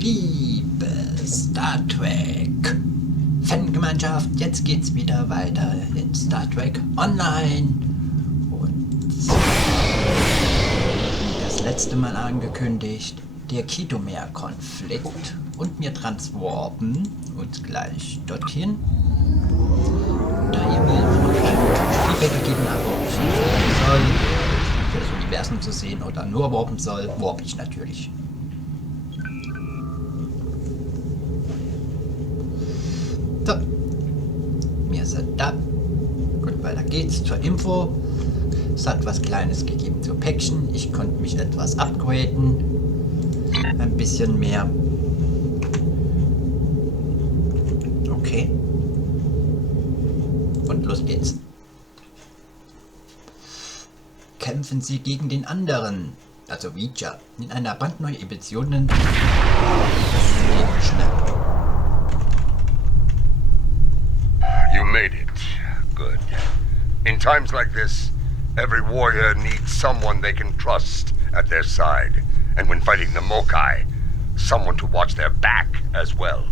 Liebe Star Trek Fangemeinschaft, jetzt geht's wieder weiter in Star Trek Online. Und wie das letzte Mal angekündigt, der Khitomer Konflikt. Und wir transwarpen uns gleich dorthin. Da ihr mir Feedback gegeben habt, ob ich warpen soll, für das Universum zu sehen oder nur warpen soll, warp ich natürlich. So, wir sind da. Gut, weiter geht's zur Info. Es hat was Kleines gegeben zu Päckchen. Ich konnte mich etwas upgraden. Ein bisschen mehr. Okay. Und los geht's. Kämpfen Sie gegen den anderen, also Vija, in einer brandneuen Edition. You made it. Good. In times like this, every warrior needs someone they can trust at their side. And when fighting the Mokai, someone to watch their back as well.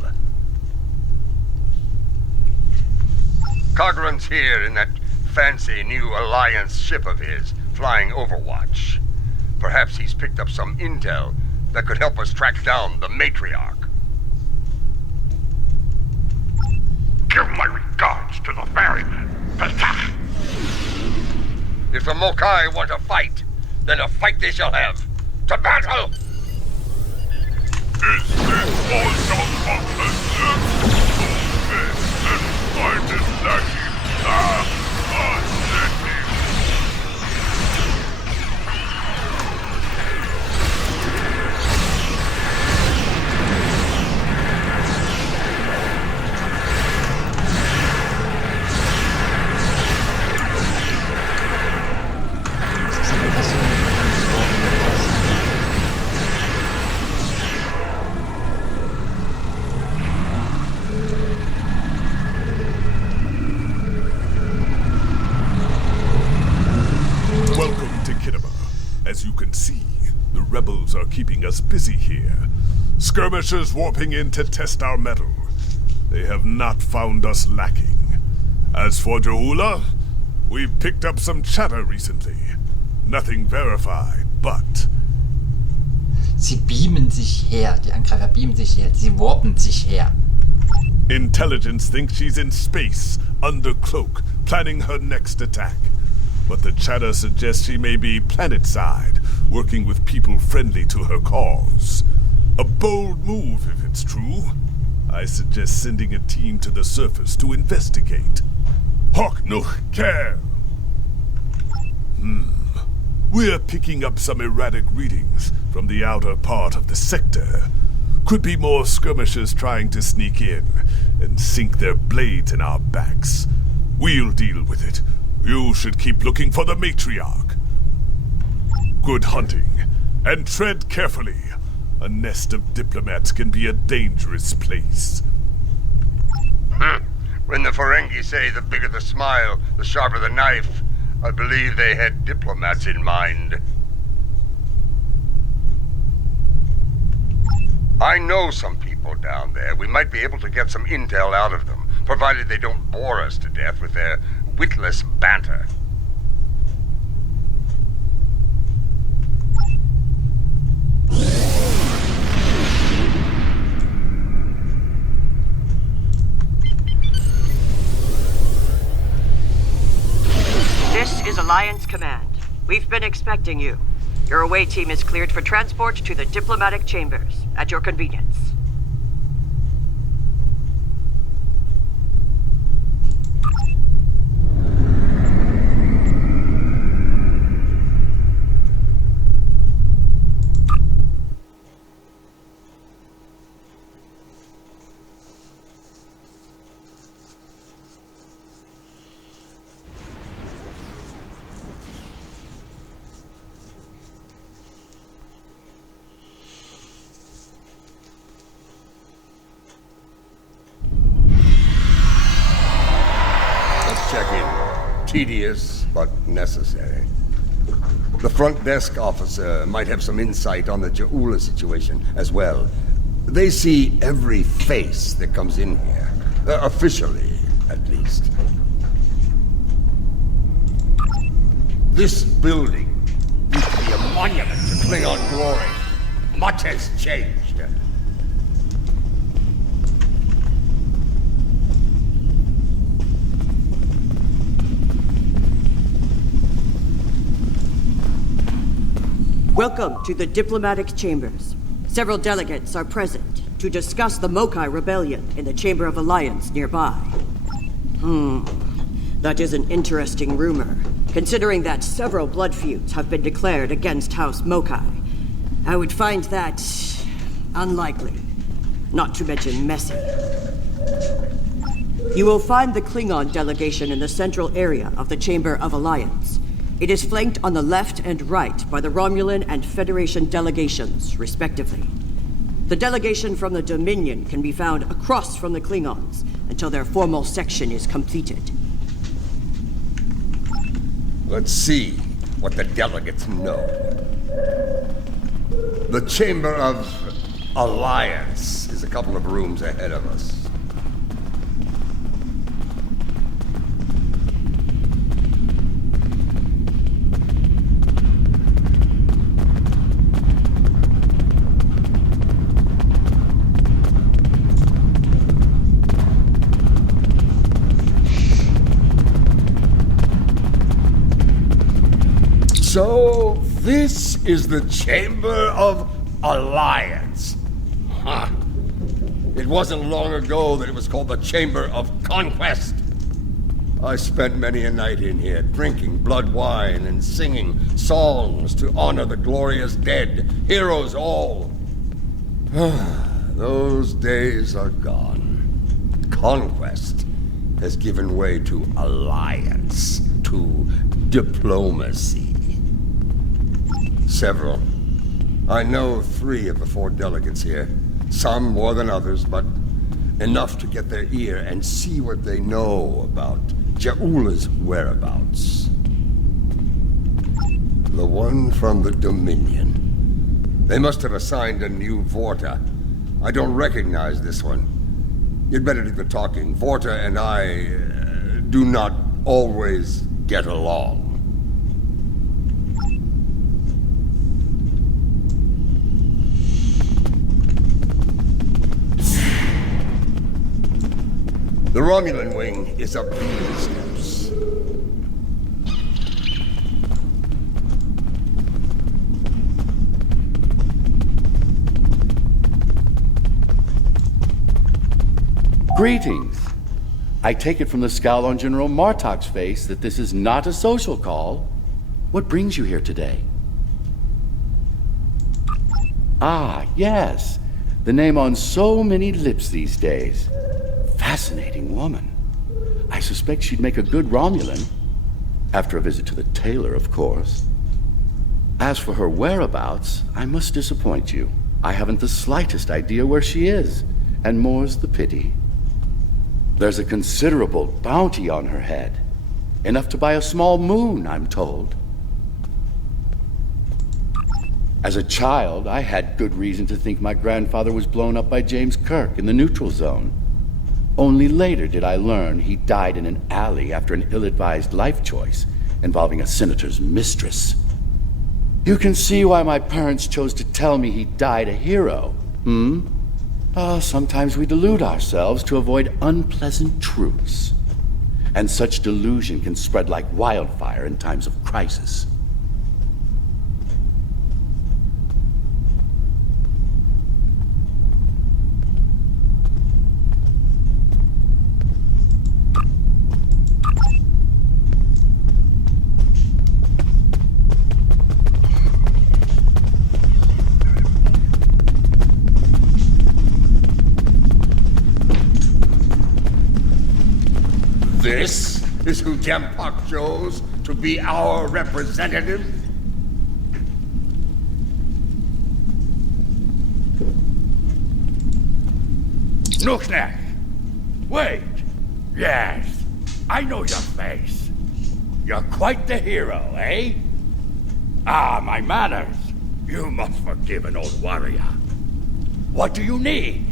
Cogran's here in that fancy new Alliance ship of his, flying Overwatch. Perhaps he's picked up some intel that could help us track down the Matriarch. Give my regards to the ferryman, Petach. If the Mokai want to fight, then a fight they shall have. To battle! Is this also a pleasure? Then find it lacking. As you can see, the rebels are keeping us busy here. Skirmishers warping in to test our mettle. They have not found us lacking. As for Jaula, we've picked up some chatter recently. Nothing verified, but... Sie beamen sich her. Die Angreifer beamen sich her. Sie warpen sich her. Intelligence thinks she's in space, under cloak, planning her next attack. But the chatter suggests she may be planet-side, working with people friendly to her cause. A bold move, if it's true. I suggest sending a team to the surface to investigate. Hock noch care! We're picking up some erratic readings from the outer part of the sector. Could be more skirmishers trying to sneak in and sink their blades in our backs. We'll deal with it. You should keep looking for the Matriarch. Good hunting, and tread carefully. A nest of diplomats can be a dangerous place. When the Ferengi say the bigger the smile, the sharper the knife, I believe they had diplomats in mind. I know some people down there. We might be able to get some intel out of them, provided they don't bore us to death with their witless banter. This is Alliance Command. We've been expecting you. Your away team is cleared for transport to the diplomatic chambers, at your convenience. Tedious, but necessary. The front desk officer might have some insight on the Jaula situation as well. They see every face that comes in here. Officially, at least. This building used to be a monument to Klingon glory. Much has changed. Welcome to the diplomatic chambers. Several delegates are present to discuss the Mokai rebellion in the Chamber of Alliance nearby. That is an interesting rumor, considering that several blood feuds have been declared against House Mokai. I would find that unlikely, not to mention messy. You will find the Klingon delegation in the central area of the Chamber of Alliance. It is flanked on the left and right by the Romulan and Federation delegations, respectively. The delegation from the Dominion can be found across from the Klingons until their formal section is completed. Let's see what the delegates know. The Chamber of Alliance is a couple of rooms ahead of us. So, this is the Chamber of Alliance. Huh. It wasn't long ago that it was called the Chamber of Conquest. I spent many a night in here, drinking blood wine and singing songs to honor the glorious dead, heroes all. Those days are gone. Conquest has given way to alliance, to diplomacy. Several. I know 3 of the 4 delegates here. Some more than others, but enough to get their ear and see what they know about Ja'ula's whereabouts. The one from the Dominion. They must have assigned a new Vorta. I don't recognize this one. You'd better do the talking. Vorta and I do not always get along. The Romulan wing is up these steps. Greetings. I take it from the scowl on General Martok's face that this is not a social call. What brings you here today? Ah, yes. The name on so many lips these days. Fascinating woman. I suspect she'd make a good Romulan. After a visit to the tailor, of course. As for her whereabouts, I must disappoint you. I haven't the slightest idea where she is, and more's the pity. There's a considerable bounty on her head. Enough to buy a small moon, I'm told. As a child, I had good reason to think my grandfather was blown up by James Kirk in the neutral zone. Only later did I learn he died in an alley after an ill-advised life choice involving a senator's mistress. You can see why my parents chose to tell me he died a hero, sometimes we delude ourselves to avoid unpleasant truths. And such delusion can spread like wildfire in times of crisis. This is who Jampak chose to be our representative? Nookneck! Wait! Yes, I know your face. You're quite the hero, eh? Ah, my manners. You must forgive an old warrior. What do you need?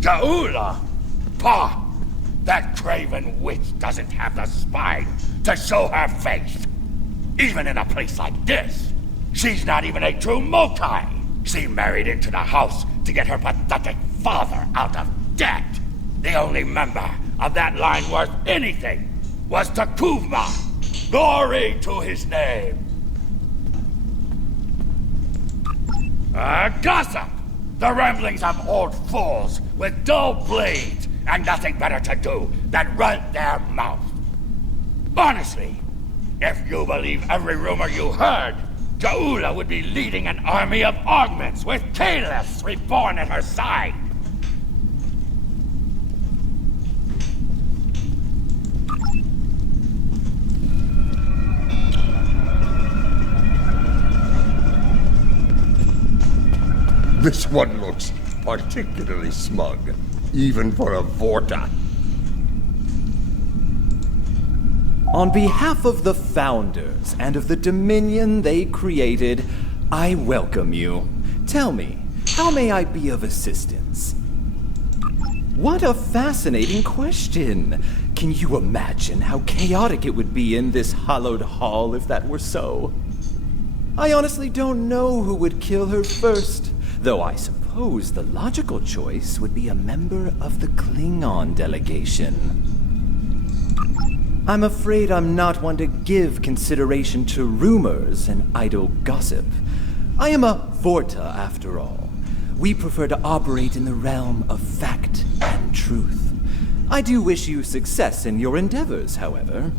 Jaula? Pah! That craven witch doesn't have the spine to show her face. Even in a place like this, she's not even a true Mokai. She married into the house to get her pathetic father out of debt. The only member of that line worth anything was Takuvma. Glory to his name. Gossip! The ramblings of old fools with dull blades and nothing better to do than run their mouth. Honestly, if you believe every rumor you heard, Jaula would be leading an army of augments with Kalis reborn at her side. This one looks particularly smug, even for a Vorta. On behalf of the Founders and of the Dominion they created, I welcome you. Tell me, how may I be of assistance? What a fascinating question! Can you imagine how chaotic it would be in this hallowed hall if that were so? I honestly don't know who would kill her first, though I suppose the logical choice would be a member of the Klingon delegation. I'm afraid I'm not one to give consideration to rumors and idle gossip. I am a Vorta, after all. We prefer to operate in the realm of fact and truth. I do wish you success in your endeavors, however.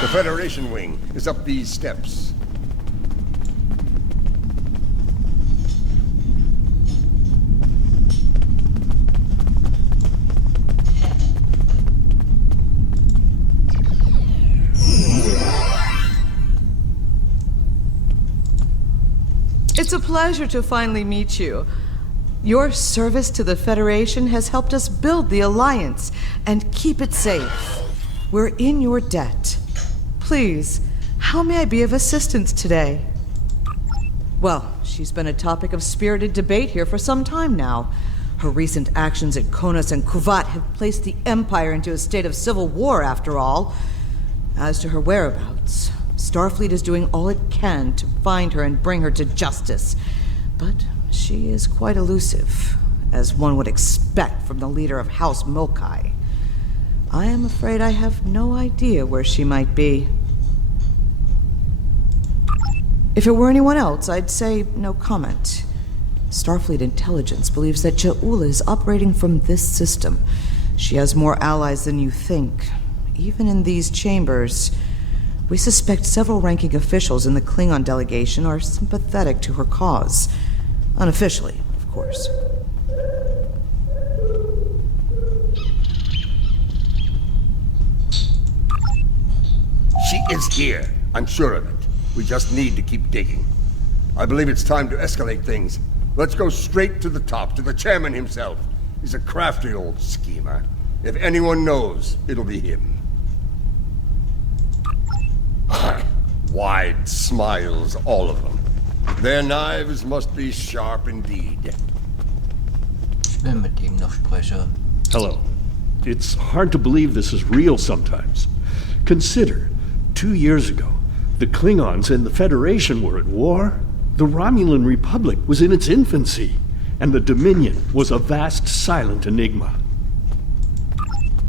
The Federation wing is up these steps. It's a pleasure to finally meet you. Your service to the Federation has helped us build the Alliance and keep it safe. We're in your debt. Please, how may I be of assistance today? Well, she's been a topic of spirited debate here for some time now. Her recent actions at Konos and Kuvat have placed the Empire into a state of civil war, after all. As to her whereabouts, Starfleet is doing all it can to find her and bring her to justice. But she is quite elusive, as one would expect from the leader of House Mokai. I am afraid I have no idea where she might be. If it were anyone else, I'd say no comment. Starfleet intelligence believes that Jaula is operating from this system. She has more allies than you think. Even in these chambers, we suspect several ranking officials in the Klingon delegation are sympathetic to her cause. Unofficially, of course. She is here, I'm sure of it. We just need to keep digging. I believe it's time to escalate things. Let's go straight to the top, to the chairman himself. He's a crafty old schemer. If anyone knows, it'll be him. Wide smiles, all of them. Their knives must be sharp indeed. Ich will mit ihm noch sprechen. Hello. It's hard to believe this is real sometimes. Consider, 2 years ago, the Klingons and the Federation were at war. The Romulan Republic was in its infancy, and the Dominion was a vast silent enigma.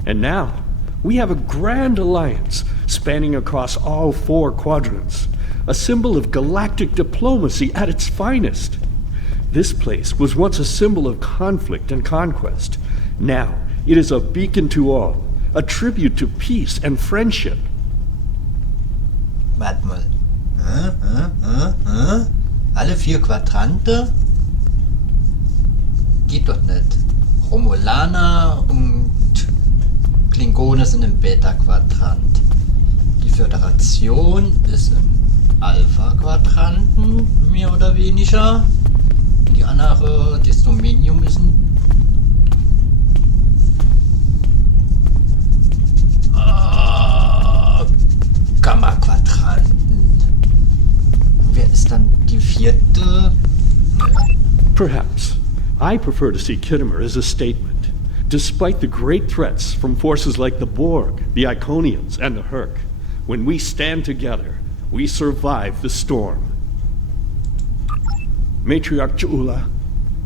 And now, we have a grand alliance spanning across all 4 quadrants, a symbol of galactic diplomacy at its finest. This place was once a symbol of conflict and conquest. Now, it is a beacon to all, a tribute to peace and friendship. Warte mal. Alle 4 Quadrante? Geht doch nicht. Romulaner und Klingone sind im Beta-Quadrant. Die Föderation ist im Alpha-Quadranten, mehr oder weniger. Und die andere, das Dominium, ist im Perhaps. I prefer to see Khitomer as a statement. Despite the great threats from forces like the Borg, the Iconians, and the Herc, when we stand together, we survive the storm. Matriarch Ja'ula,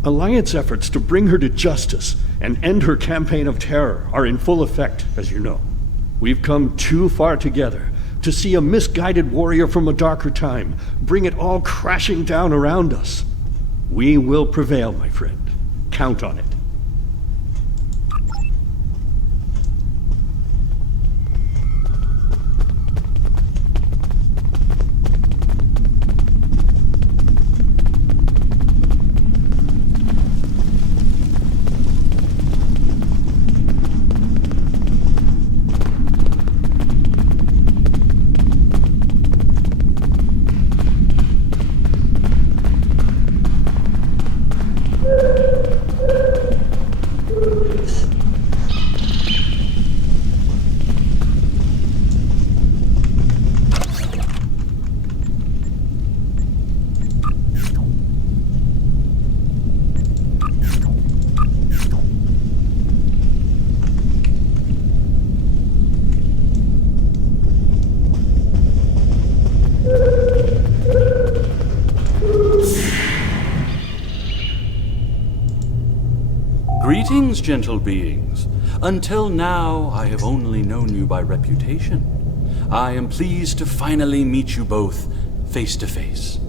Alliance efforts to bring her to justice and end her campaign of terror are in full effect, as you know. We've come too far together to see a misguided warrior from a darker time bring it all crashing down around us. We will prevail, my friend. Count on it. Greetings, gentle beings. Until now, I have only known you by reputation. I am pleased to finally meet you both face to face.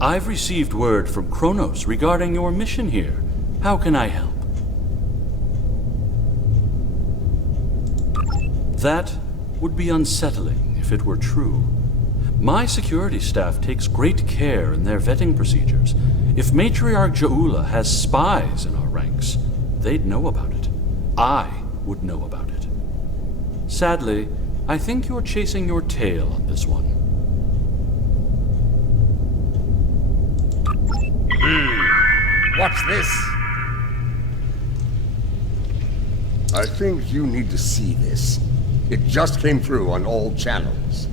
I've received word from Kronos regarding your mission here. How can I help? That would be unsettling if it were true. My security staff takes great care in their vetting procedures. If Matriarch Ja'ula has spies in our ranks, they'd know about it. I would know about it. Sadly, I think you're chasing your tail on this one. What's this? I think you need to see this. It just came through on all channels.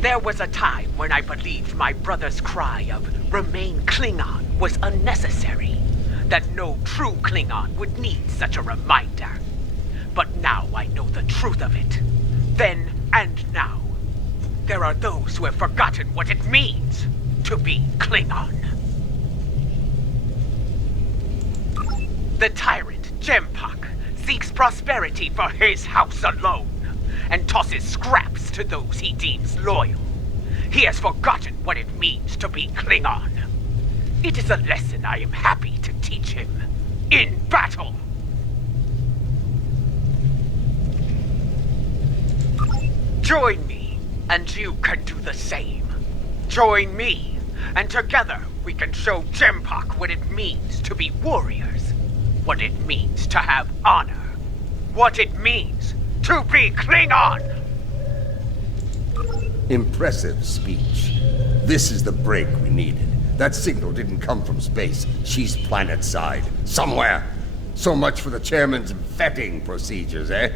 There was a time when I believed my brother's cry of "Remain Klingon" was unnecessary. That no true Klingon would need such a reminder. But now I know the truth of it. Then and now. There are those who have forgotten what it means to be Klingon. The tyrant, Jempak, seeks prosperity for his house alone, and tosses scraps to those he deems loyal. He has forgotten what it means to be Klingon. It is a lesson I am happy to teach him in battle. Join me, and you can do the same. Join me, and together we can show Jempak what it means to be warriors, what it means to have honor, what it means to be Klingon! Impressive speech. This is the break we needed. That signal didn't come from space. She's planet-side. Somewhere. So much for the chairman's vetting procedures, eh?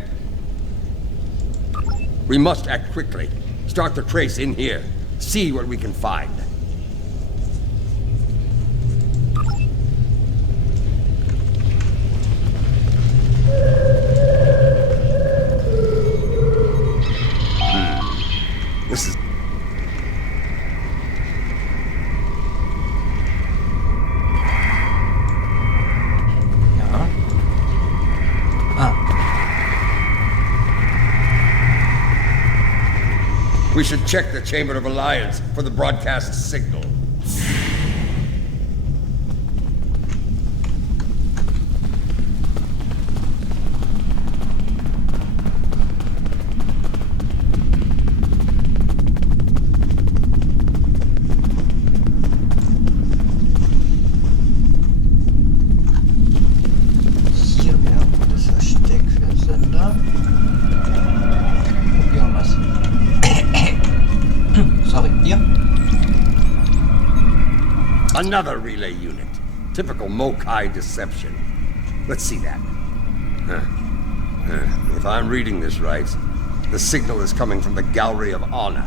We must act quickly. Start the trace in here. See what we can find. This is... Ja. Ah. We should check the Chamber of Alliance for the broadcast signal. Hier wäre das Versteck für Sender. Probieren wir es. Sorry, hier. Another relay unit. Typical Mokai deception. Let's see that. If I'm reading this right, the signal is coming from the Gallery of Honor.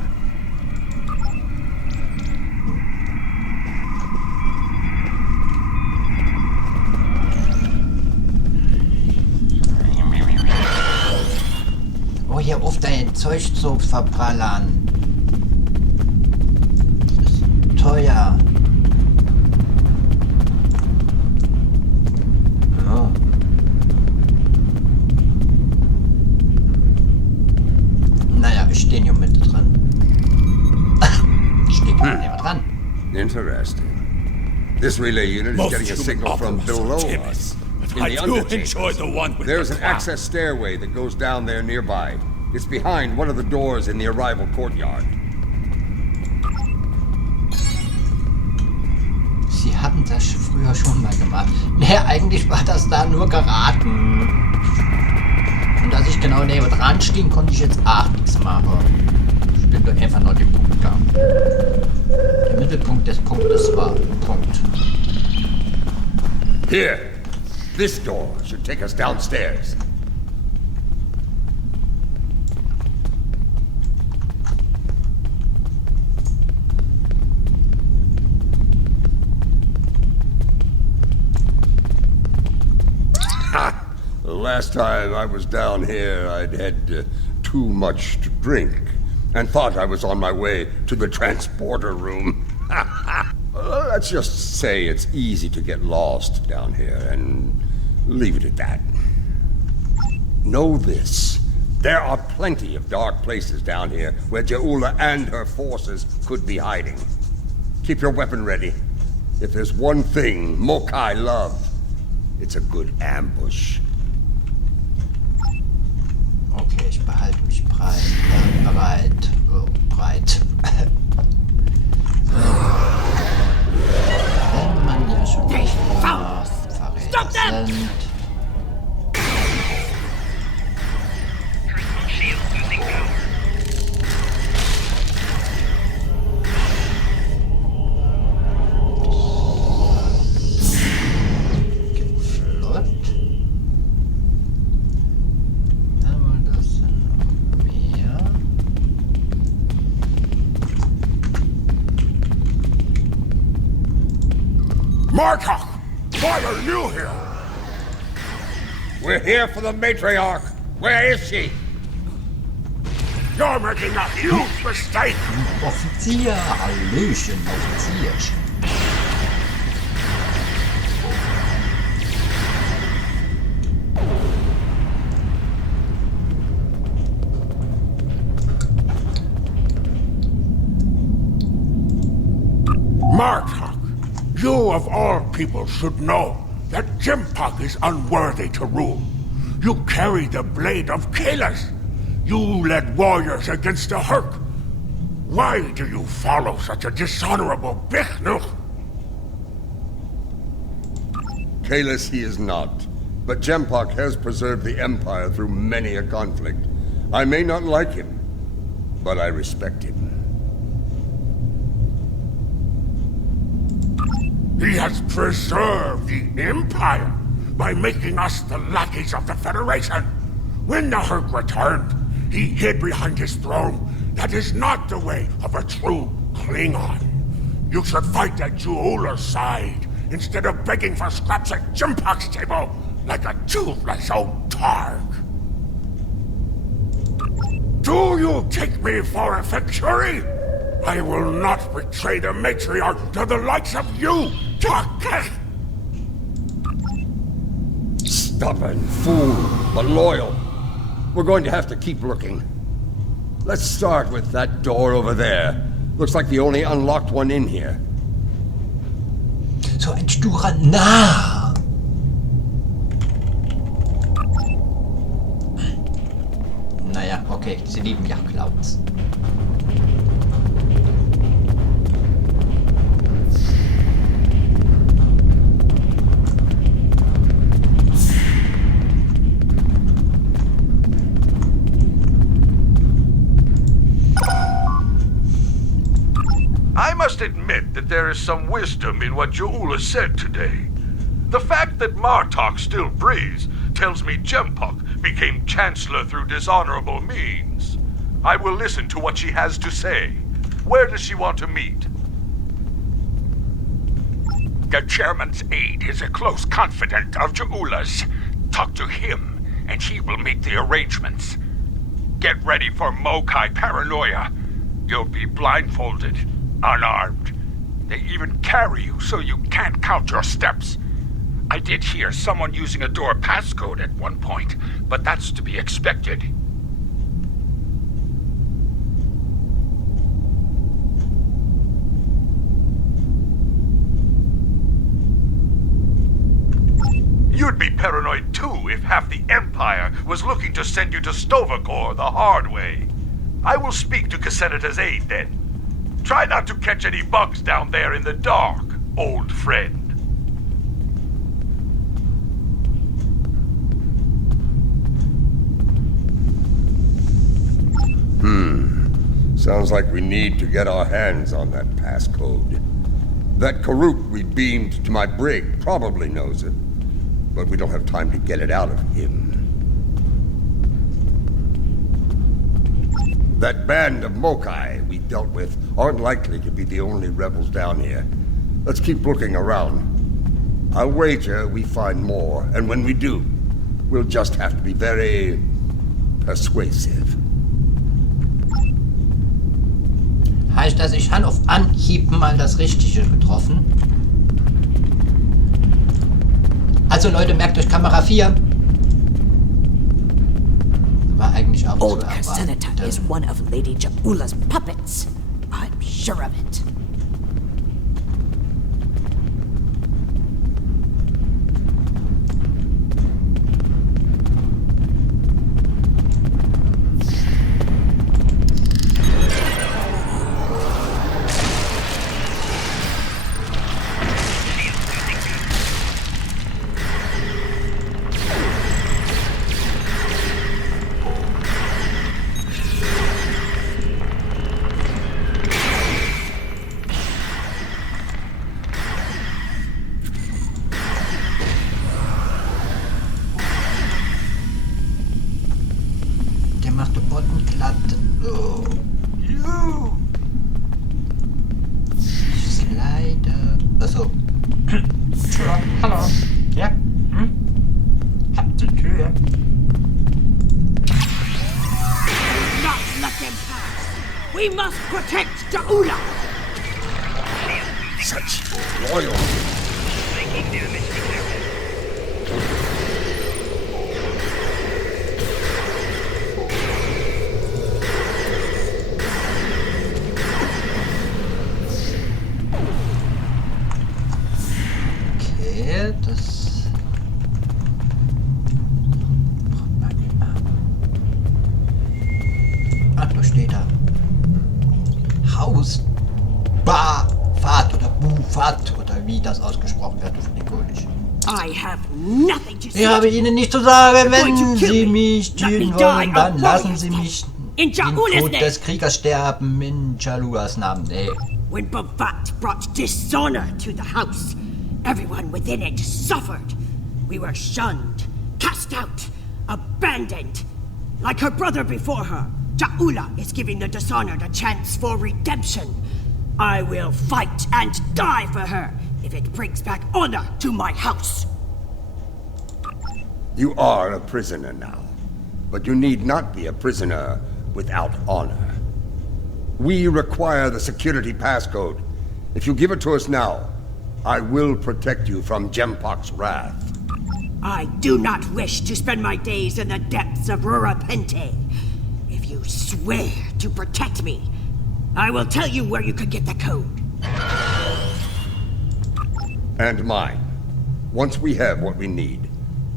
Zeug zu verbrallern. Das ist teuer. Ja. Naja, wir stehen hier Mitte dran. Steht gar nicht mehr dran. Interesting. This relay unit is getting a signal from below us. In the underchambers. There's an access stairway that goes down there nearby. It's behind one of the doors in the arrival courtyard. Sie hatten das früher schon mal gemacht. Naja, eigentlich war das da nur geraten. Und als ich genau neben dran stehen, konnte ich jetzt auch nichts machen. Ich bin doch einfach nur den Punkt gegangen. Der Mittelpunkt des Punktes war Punkt. Here. This door should take us downstairs. Ha! The last time I was down here, I'd had too much to drink and thought I was on my way to the transporter room. Let's just say it's easy to get lost down here and leave it at that. Know this. There are plenty of dark places down here where Jaula and her forces could be hiding. Keep your weapon ready. If there's one thing Mokai love, it's a good ambush. Okay, ich behalte mich bereit. Oh, breit. Wenn man ja schon Verräter sind. Martok! Why are you here? We're here for the matriarch. Where is she? You're making a huge mistake! Offizier, Hallöchen, Offizier. Martok, you of all people should know that Jimpak is unworthy to rule. You carry the blade of Kalas. You led warriors against the Herc. Why do you follow such a dishonorable Bichnuch? Kalis he is not, but Jempak has preserved the Empire through many a conflict. I may not like him, but I respect him. He has preserved the Empire by making us the lackeys of the Federation. When the Herc returned, he hid behind his throne. That is not the way of a true Klingon. You should fight at Juula's side instead of begging for scraps at Jimpak's table like a toothless old targ. Do you take me for a Factory? I will not betray the matriarch to the likes of you, Tarketh! Stubborn fool, but loyal. We're going to have to keep looking. Let's start with that door over there. Looks like the only unlocked one in here. So ein sturer Narr. Naja, okay, sie lieben ja Clouds. I must admit that there is some wisdom in what Jaula said today. The fact that Martok still breathes tells me Jempok became Chancellor through dishonorable means. I will listen to what she has to say. Where does she want to meet? The Chairman's aide is a close confidant of Jaula's. Talk to him, and he will make the arrangements. Get ready for Mokai paranoia. You'll be blindfolded, unarmed. They even carry you so you can't count your steps. I did hear someone using a door passcode at one point, but that's to be expected. You'd be paranoid too if half the Empire was looking to send you to Stovacor the hard way. I will speak to Casenata's aide then. Try not to catch any bugs down there in the dark, old friend. Sounds like we need to get our hands on that passcode. That Karuk we beamed to my brig probably knows it, but we don't have time to get it out of him. That band of Mokai we dealt with aren't likely to be the only rebels down here. Let's keep looking around. I'll wager we find more, and when we do, we'll just have to be very persuasive. Heißt das, ich habe auf Anhieb mal das Richtige getroffen? Also Leute, merkt euch Kamera 4. War eigentlich auch Old zu erwarten. Casenata is one of Lady Jaula's puppets. I'm sure of it. Macht den Boden glatt. Oh. Slide. Achso. Ja, hallo. Ja? Hm? Habt die Tür. Not let them pass. We must protect Jaula. Such loyal. Okay, das... Ach, da steht da. Haus... Fahrt oder Bufat oder wie das ausgesprochen wird auf Nikolisch. I have nothing to say. Ich habe Ihnen nicht zu sagen, wenn Sie mich töten wollen, dann lassen Sie mich den Tod des Kriegers sterben in Jaluas Namen. Nee. When Bavat brought dishonor to the house, everyone within it suffered. We were shunned, cast out, abandoned. Like her brother before her, Jaula is giving the dishonored a chance for redemption. I will fight and die for her if it brings back honor to my house. You are a prisoner now, but you need not be a prisoner without honor. We require the security passcode. If you give it to us now, I will protect you from Jempok's wrath. I do not wish to spend my days in the depths of Rurapente. If you swear to protect me, I will tell you where you could get the code. And mine. Once we have what we need,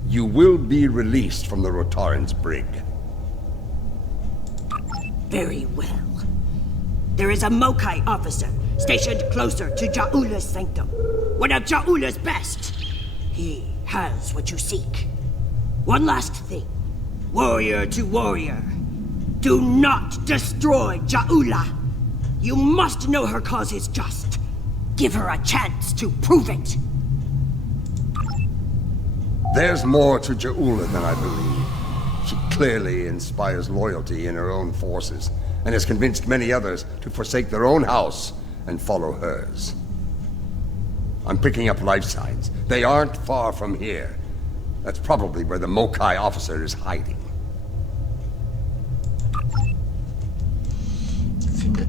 you will be released from the Rotaran's brig. Very well. There is a Mokai officer stationed closer to Jaula's sanctum. One of Jaula's best. He has what you seek. One last thing. Warrior to warrior. Do not destroy Jaula. You must know her cause is just. Give her a chance to prove it. There's more to Jaula than I believe. She clearly inspires loyalty in her own forces, and has convinced many others to forsake their own house and follow hers. I'm picking up life signs. They aren't far from here. That's probably where the Mokai officer is hiding.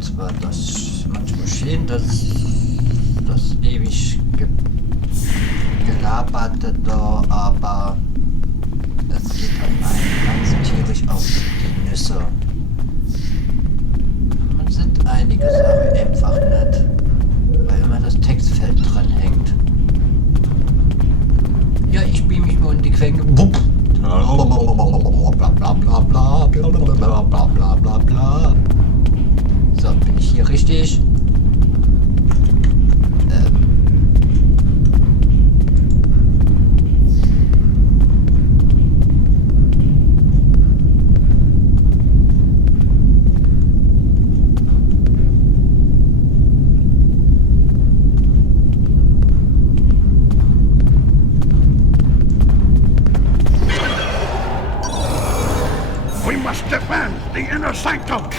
zwar das manchmal schön, das ewig Gelaberte da, aber es geht halt einem ganz tierisch auf die Nüsse. Man sind einige Sachen einfach nicht, weil immer das Textfeld dran hängt. Ja, ich spiele mich nur in die Quenke. So, bin ich hier richtig? We must defend the inner sanctum!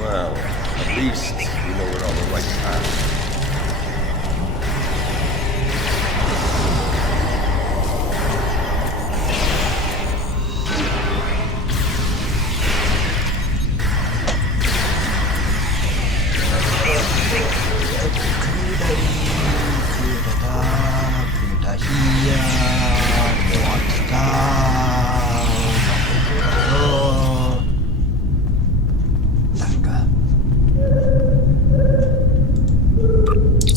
Well, at least we know we're on the right path. Köder hier, Mord da. So. Danke.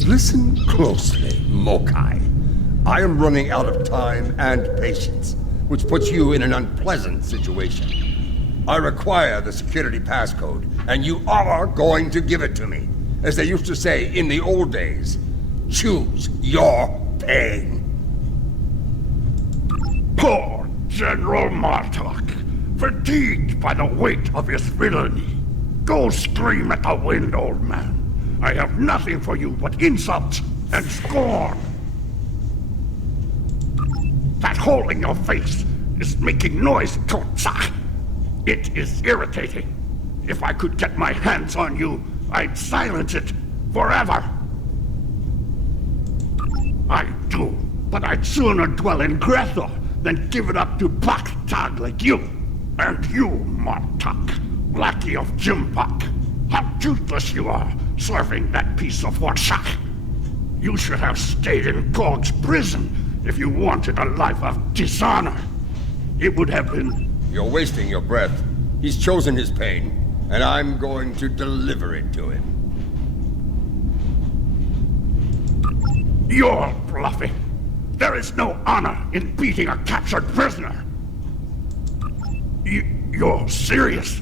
Listen closely, Mokai. I am running out of time and patience, which puts you in an unpleasant situation. I require the security passcode, and you are going to give it to me. As they used to say in the old days, choose your pain. Poor General Martok, fatigued by the weight of his villainy. Go scream at the wind, old man. I have nothing for you but insults and scorn. That hole in your face is making noise, Totsa. It is irritating. If I could get my hands on you, I'd silence it forever. I do, but I'd sooner dwell in Grethel than give it up to Baktag like you. And you, Martok, lackey of Jimpak. How toothless you are, serving that piece of Warshak. You should have stayed in Gog's prison if you wanted a life of dishonor. It would have been... You're wasting your breath. He's chosen his pain, and I'm going to deliver it to him. You're bluffing. There is no honor in beating a captured prisoner. You're serious.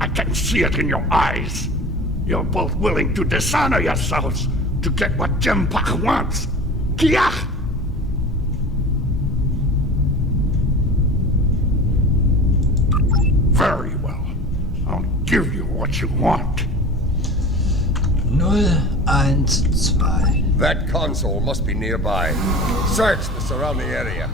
I can see it in your eyes. You're both willing to dishonor yourselves to get what Jimpak wants. Kiach! Very well. I'll give you what you want. 012. That console must be nearby. Search the surrounding area.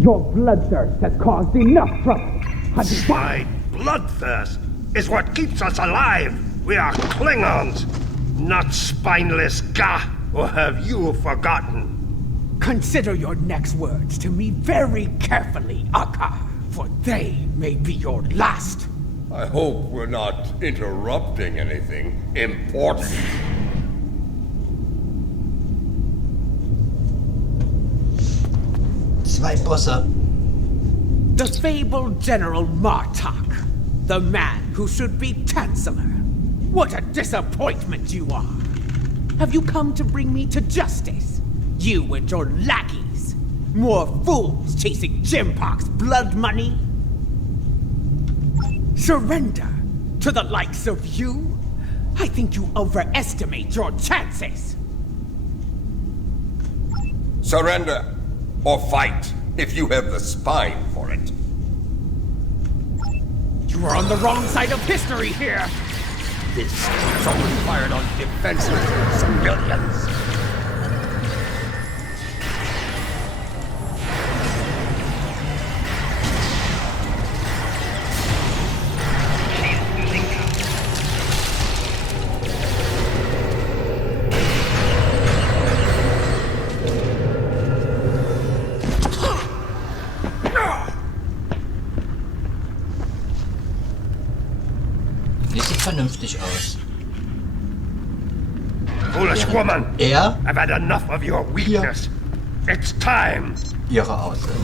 Your bloodthirst has caused enough trouble. My bloodthirst is what keeps us alive. We are Klingons, not spineless Gah, or have you forgotten? Consider your next words to me very carefully, Akka. for they may be your last. I hope we're not interrupting anything important. Zwei Bosse. The fabled General Martok, the man who should be Chancellor. What a disappointment you are! Have you come to bring me to justice? You and your lackeys? More fools chasing Jimpok's blood money? Surrender to the likes of you? I think you overestimate your chances. Surrender or fight if you have the spine for it. You are on the wrong side of history here. This someone fired on defenseless civilians. Die sieht vernünftig aus. Foolish woman! Er? I've had enough of your weakness. It's time! Ihre Aussage.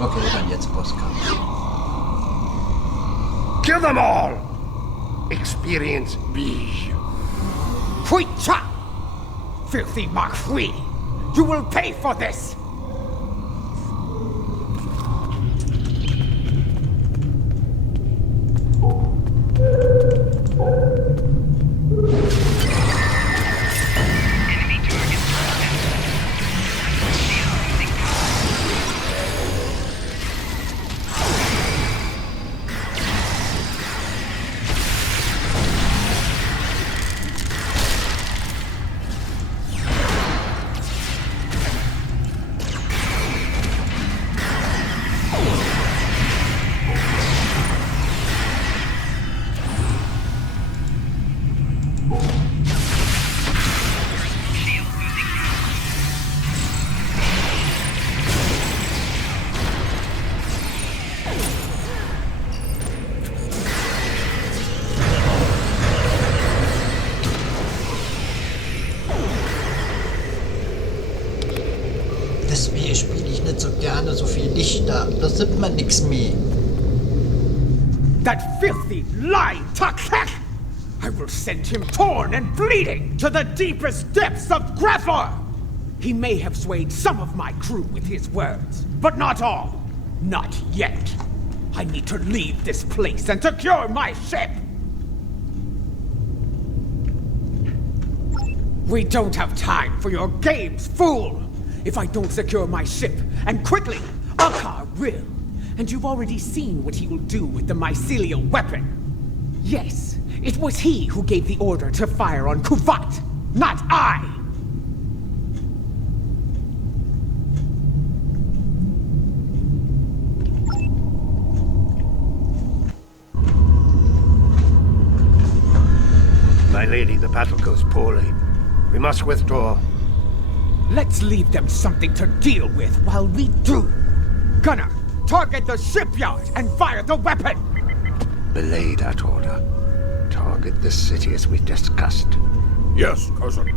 Okay, dann jetzt Bosskampf. Kill them all! Experience me. Hui Cha! Filthy Marquis! You will pay for this! Deswegen spiele ich nicht so gerne so viel Lichter. Da sieht man nichts mehr. That filthy, lying Takek! I will send him torn and bleeding to the deepest depths of Grethor! He may have swayed some of my crew with his words, but not all. Not yet. I need to leave this place and secure my ship! We don't have time for your games, fool! If I don't secure my ship, and quickly, Akar will. And you've already seen what he will do with the mycelial weapon. Yes, it was he who gave the order to fire on Kuvat, not I! My lady, the battle goes poorly. We must withdraw. Let's leave them something to deal with while we do. Gunner, target the shipyard and fire the weapon! Belay that order. Target the city as we discussed. Yes, cousin.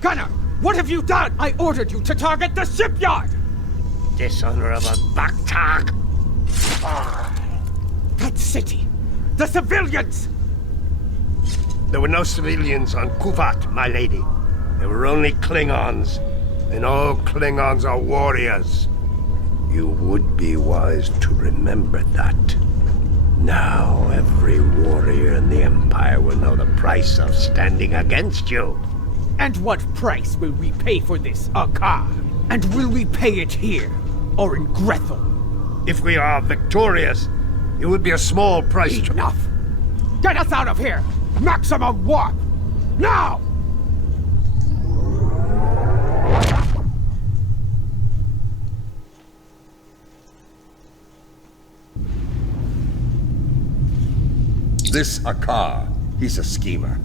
Gunner, what have you done? I ordered you to target the shipyard! Dishonorable Baktag! That city! The civilians! There were no civilians on Kuvat, my lady. There were only Klingons. And all Klingons are warriors. You would be wise to remember that. Now every warrior in the Empire will know the price of standing against you. And what price will we pay for this, Akar? And will we pay it here, or in Grethel? If we are victorious, it would be a small price. Enough! Get us out of here! Maximum warp! Now! This Akar, he's a schemer.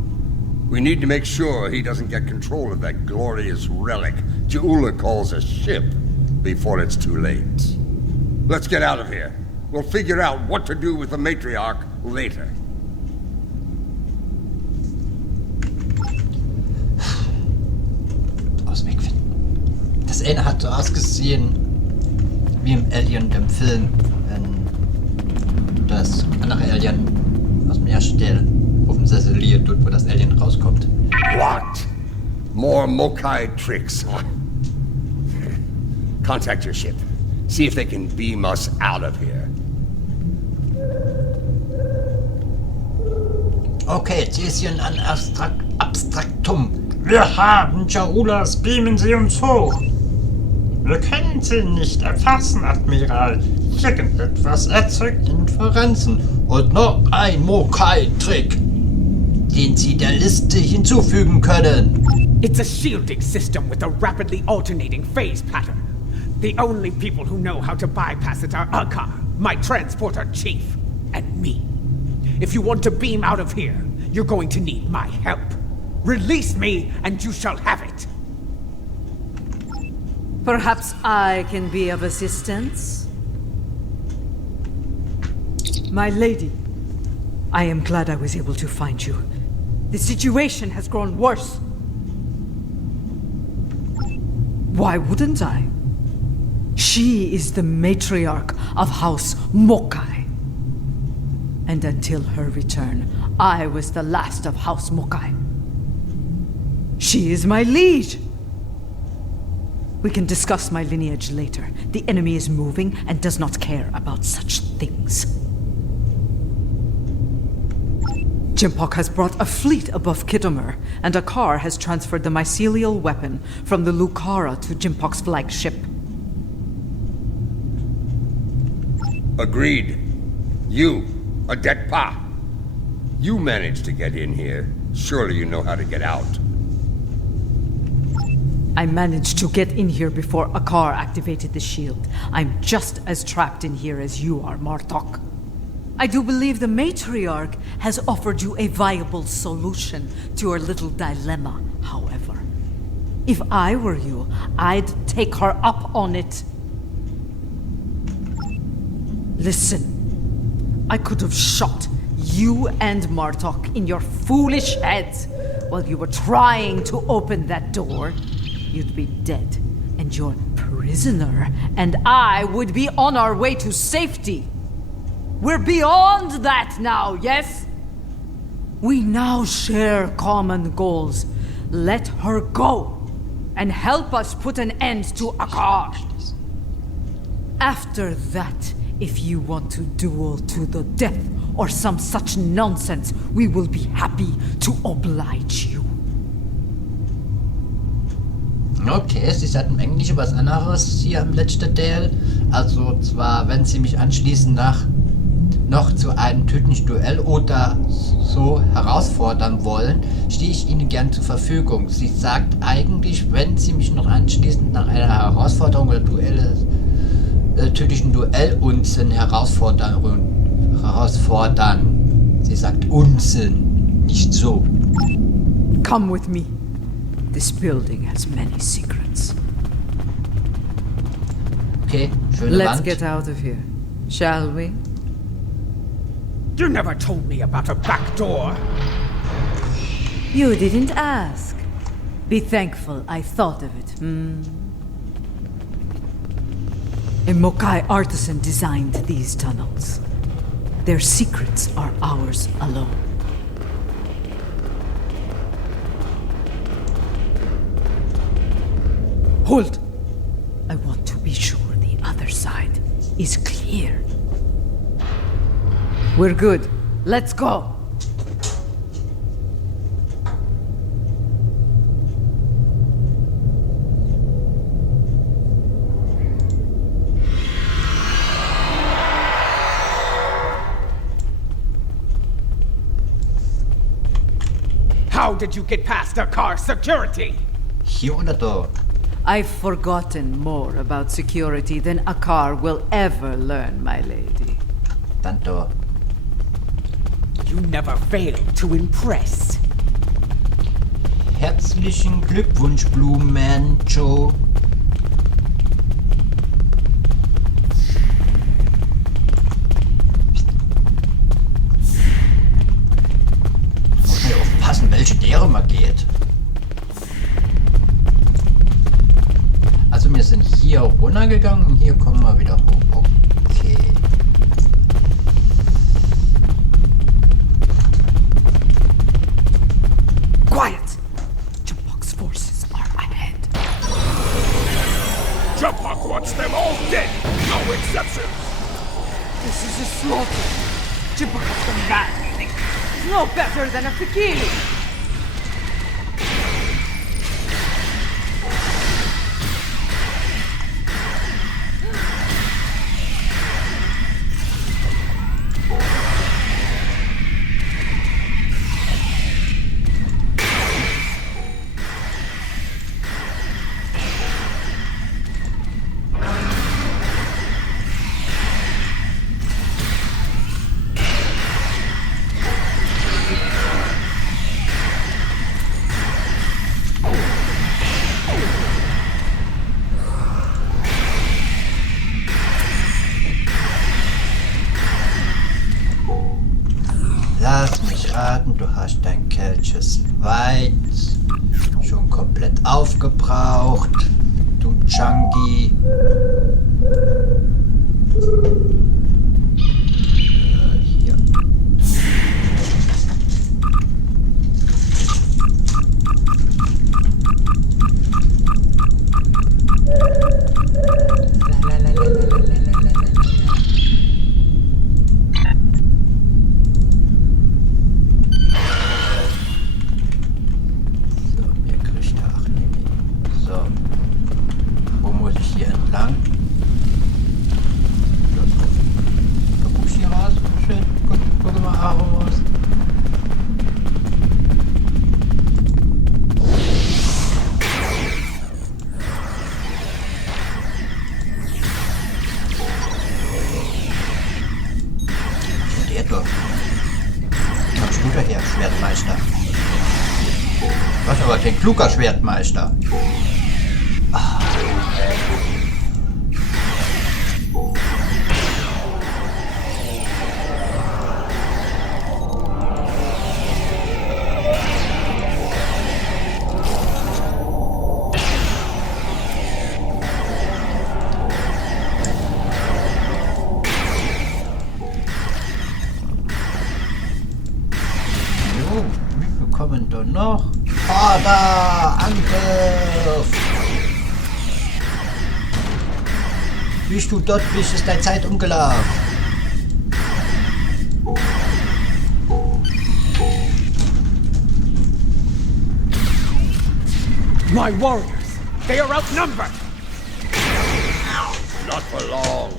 We need to make sure he doesn't get control of that glorious relic Ja'ula calls a ship before it's too late. Let's get out of here. We'll figure out what to do with the matriarch later. Ausweg finden. Das Ende hat so ausgesehen wie im Alien, dem Film, wenn das andere Alien aus dem ersten Teil auf dem Sessel liegt, dort wo das Alien rauskommt. What? More Mokai tricks, huh? Contact your ship. See if they can beam us out of here. Okay, Cäsien an Abstraktum. Wir haben Ja'ulas, beamen Sie uns hoch. Wir können Sie nicht erfassen, Admiral. Irgendetwas erzeugt Inferenzen. Und noch ein Mokai-Trick, den Sie der Liste hinzufügen können. It's a shielding system with a rapidly alternating phase pattern. The only people who know how to bypass it are Akar, my transporter chief, and me. If you want to beam out of here, you're going to need my help. Release me, and you shall have it. Perhaps I can be of assistance? My lady, I am glad I was able to find you. The situation has grown worse. Why wouldn't I? She is the matriarch of House Mokai. And until her return, I was the last of House Mokai. She is my liege. We can discuss my lineage later. The enemy is moving and does not care about such things. Jimpok has brought a fleet above Khitomer, and Akar has transferred the mycelial weapon from the Lucara to Jimpok's flagship. Agreed. You, a Detpa. You managed to get in here. Surely you know how to get out. I managed to get in here before Akar activated the shield. I'm just as trapped in here as you are, Martok. I do believe the matriarch has offered you a viable solution to your little dilemma, however. If I were you, I'd take her up on it. Listen, I could have shot you and Martok in your foolish heads while you were trying to open that door. You'd be dead, and your prisoner and I would be on our way to safety. We're beyond that now, yes? We now share common goals. Let her go, and help us put an end to Akar. After that, if you want to duel to the death or some such nonsense, we will be happy to oblige you. Okay, sie sagten eigentlich was anderes hier im letzten Teil. Also zwar, wenn sie mich anschließen noch zu einem tödlichen Duell oder so herausfordern wollen, stehe ich ihnen gern zur Verfügung. Sie sagt eigentlich, wenn sie mich noch anschließend nach einer Herausforderung oder tödlichen Duell Unsinn herausfordern. Sie sagt Unsinn, nicht so. Come with me. This building has many secrets. Okay, schöne Let's Wand. get out of here, shall we? You never told me about a back door. You didn't ask. Be thankful I thought of it, A Mokai artisan designed these tunnels. Their secrets are ours alone. Hold! I want to be sure the other side is clear. We're good. Let's go! How did you get past Akar's security? Hier oder dort? I've forgotten more about security than Akar will ever learn, my lady. Dann dort. You never fail to impress. Herzlichen Glückwunsch, Blumen, Joe. Muss mir aufpassen, welche Dere mal geht. Also wir sind hier runtergegangen und hier kommen wir wieder hoch. Okay. Quiet! Jempok's forces are ahead. Jempok wants them all dead! No exceptions! This is a slaughter. Jempok has gone mad. No better than a Fikiri. Lass mich raten, du hast dein Kelches Weiz schon komplett aufgebraucht, du Junkie. Hier. Kommst du daher, Schwertmeister? Du warst aber kein kluger Schwertmeister. Ah. Kommen da noch? Vater! Angriff! Bis du dort bist, ist deine Zeit umgelaufen. My warriors! They are outnumbered! Not for long.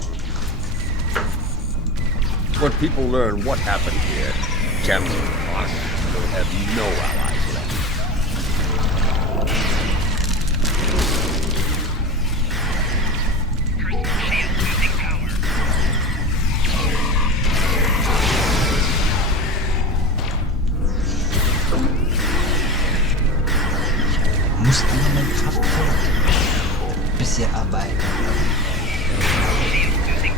When people learn what happened here, Jempok will have no allies left. Muss immer mein Kraftfeld bisher arbeiten.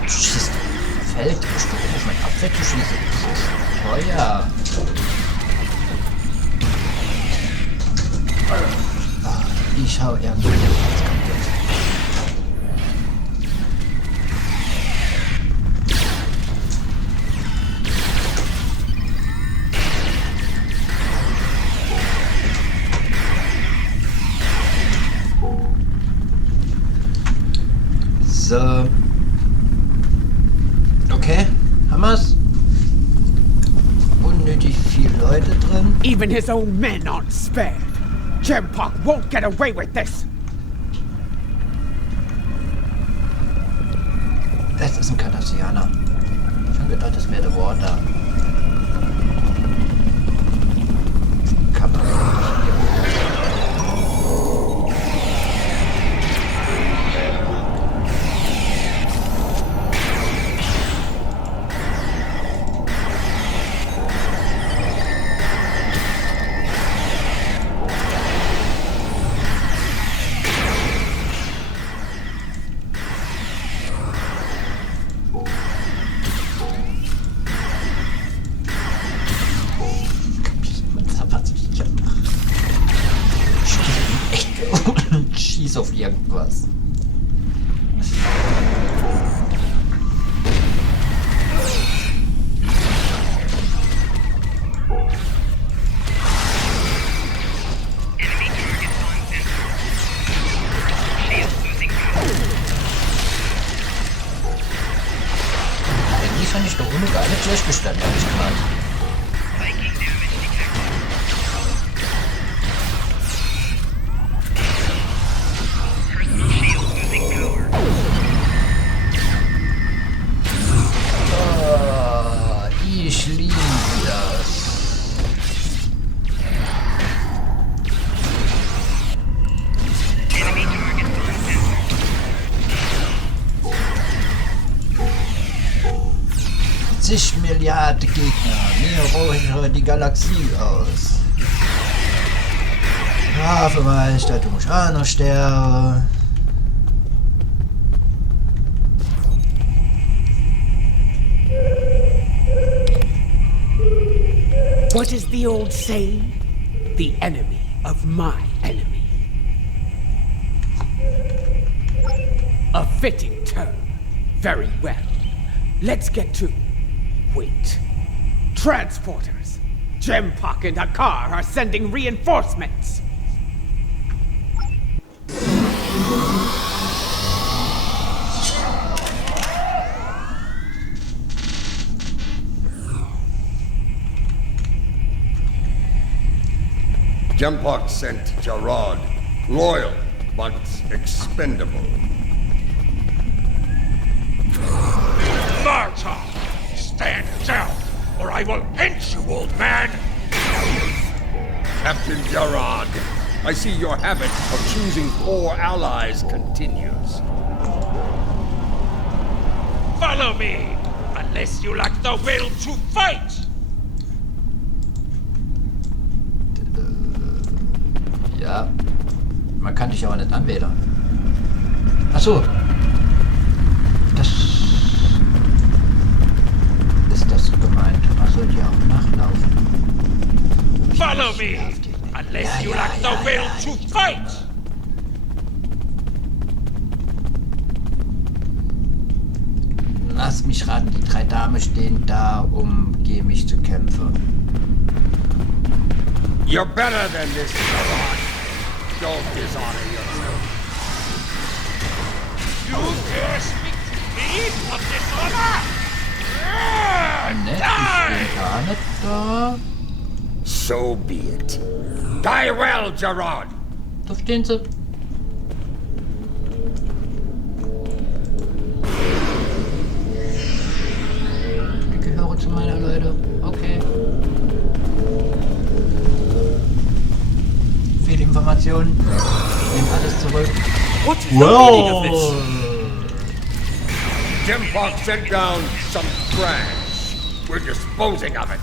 Du schießt Feld, bist du auf mein Abwehr zu schießen. Das ist teuer. Ich hau irgendwie was kaputt. So. Okay, haben wir's? Unnötig viele Leute drin. Even his own men aren't spared. Jempok won't get away with this! Das ist ein Kardassianer. Schon gedacht, das wäre der Water. Kann man und schieß auf irgendwas. Eigentlich fand ich da ohne gar nicht schlecht gestanden, hab ich gerade. Ich liebe das. Zig Milliarden Gegner, mir räuchere die Galaxie aus. Hafenmeister, du musst auch noch sterben. What is the old saying? The enemy of my enemy. A fitting term. Very well. Let's get to... Wait. Transporters. Jempak and Hakar are sending reinforcements. Jempak sent Jarad, loyal but expendable. Marta! Stand down, or I will pinch you, old man! Captain Jarad, I see your habit of choosing poor allies continues. Follow me, unless you lack the will to fight! Ja, man kann dich aber nicht anwählen. Ach so. Das ist das gemeint. Man soll ja auch nachlaufen. Follow me, unless you lack the will to fight! Lass mich raten, die 3 Damen stehen da, um gegen mich zu kämpfen. You're better than this, Jarad. Don't dishonor yourself. You dare speak to me of dishonor? Ne, ich bin gar nicht da. So be it. Die well, Jarad. Da stehen sie. Ich gehöre zu meiner Leute. Okay. Viel Information. Ich nehme alles zurück. Wow. Jempak sent down some trash. We're disposing of it.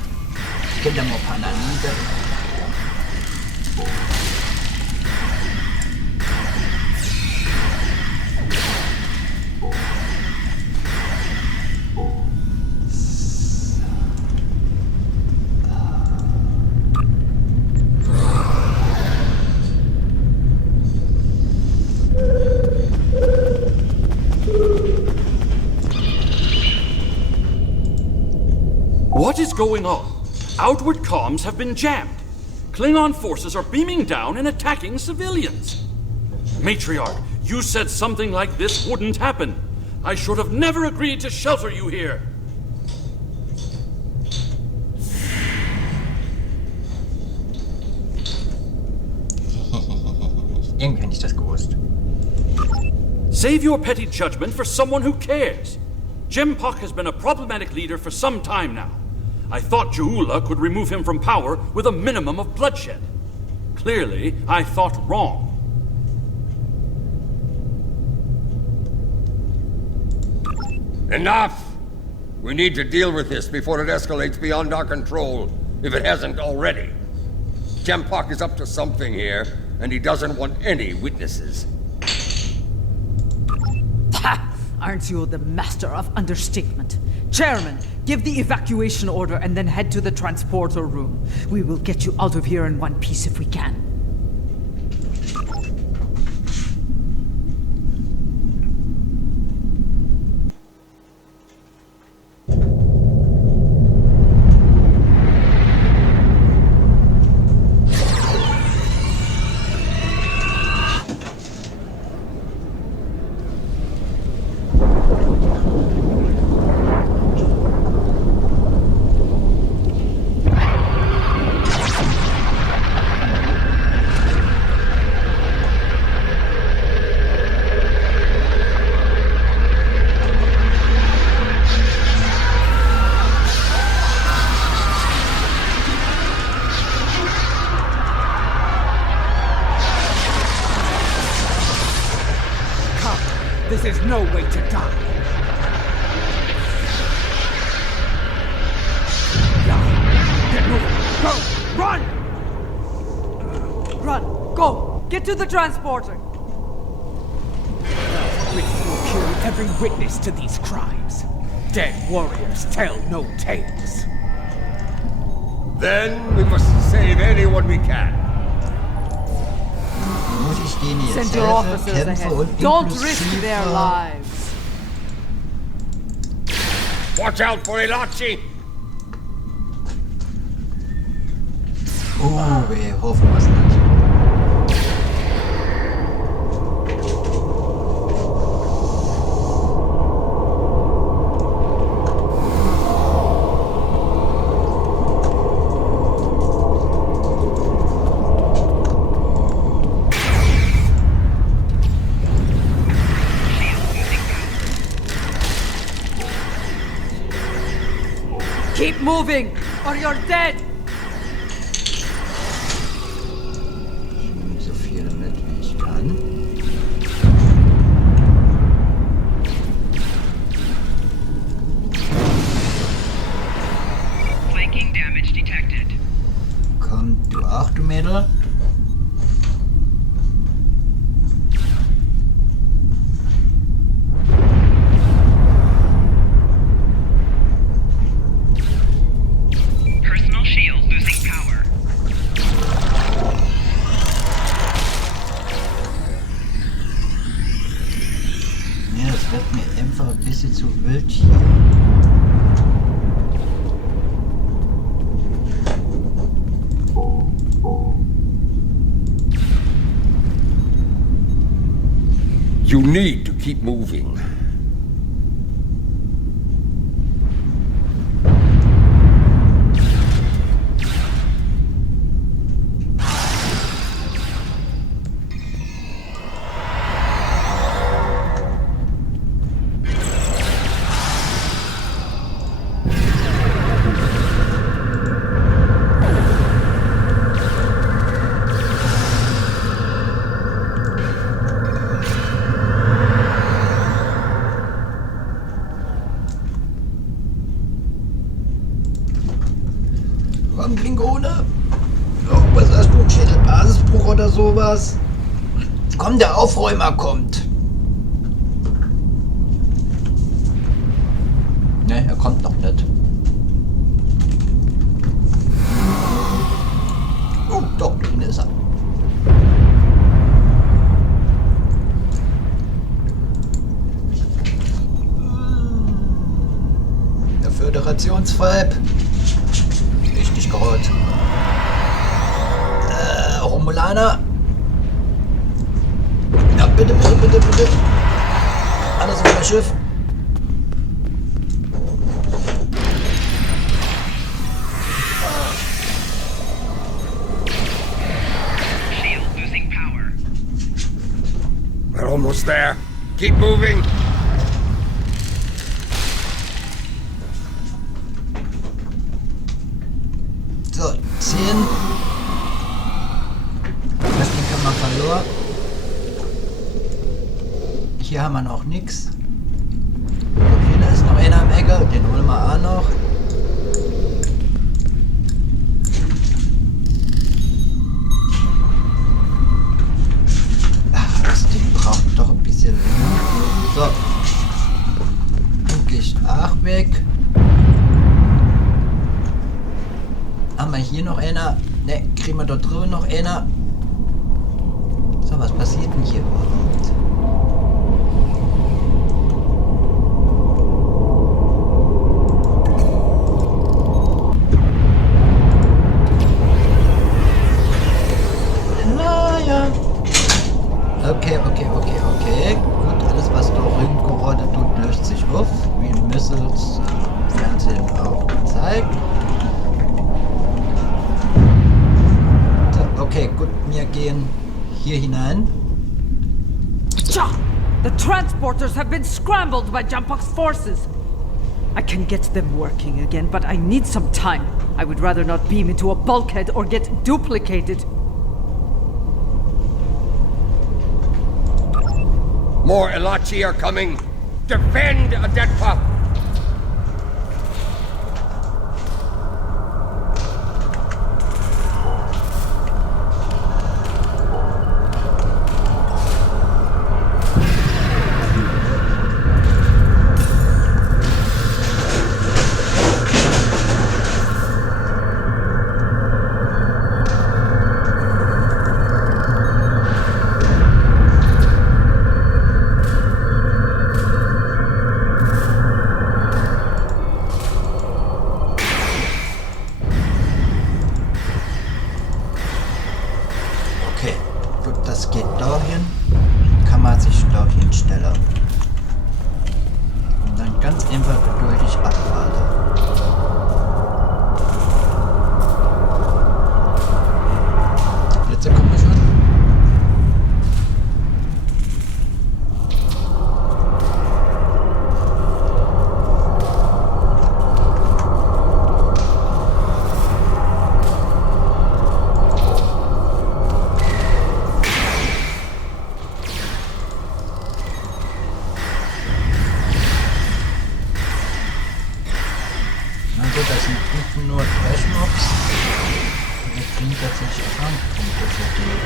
Kinder Pananide. What is going on? Outward comms have been jammed. Klingon forces are beaming down and attacking civilians. Matriarch, you said something like this wouldn't happen. I should have never agreed to shelter you here. Irgendwie hätte ich das gewusst. Save your petty judgment for someone who cares. Jempak has been a problematic leader for some time now. I thought Juula could remove him from power with a minimum of bloodshed. Clearly, I thought wrong. Enough! We need to deal with this before it escalates beyond our control, if it hasn't already. Jempak is up to something here, and he doesn't want any witnesses. Ha! Aren't you the master of understatement? Chairman, give the evacuation order and then head to the transporter room. We will get you out of here in one piece if we can. This is no way to die. Get moving. Go! Run! Run! Go! Get to the transporter! This will kill every witness to these crimes. Dead warriors tell no tales. Then we must save anyone we can. Muss ich denen jetzt Send your helfen, officers kämpfe ahead. und Don't risk their inklusive... lives. Watch out for Elachi! Oh, wir hoffen wir es nicht. Keep moving, or you're dead! Ich nehme so viel mit, wie ich kann. Flanking damage detected. Komm, du auch, du Mädel? Personal shield losing power. Ja, das wird mir einfach ein bisschen zu wild hier. You need to keep moving. Komm, Klingone! Oh, was hast du? Schädelbasisbruch oder sowas? Komm, der Aufräumer kommt! Ne, er kommt noch nicht. Oh, doch, da ist er. Der Föderationsvibe. Richtig gut. Romulaner. Ja, bitte, bitte, bitte, bitte. Alles auf das Schiff. Shield losing power. We're almost there. Keep moving. So, 10. Das Ding haben wir verloren. Hier haben wir noch nichts. Okay, da ist noch einer am Ecke. Den holen wir auch noch. Ach, das Ding braucht doch ein bisschen länger. So. Du gehst auch weg. Haben wir hier noch einer? Ne, kriegen wir dort drüben noch einer? So, was passiert denn hier überhaupt? Naja. Okay. Gut, alles was da oben gerottet tut, löst sich auf. Wie im Missiles Fernsehen auch gezeigt. Okay, gut, wir gehen hier hinein. Cha! The transporters have been scrambled by Jampok's forces. I can get them working again, but I need some time. I would rather not beam into a bulkhead or get duplicated. More Elachi are coming. Defend Adetpa! Das geht dahin, kann man sich da hinstellen. Und dann ganz einfach geduldig abwarten. Die Blitze kommen schon. Das sind nicht nur Trash-Mobs. Wir kriegen tatsächlich Erfahrungspunkte für die.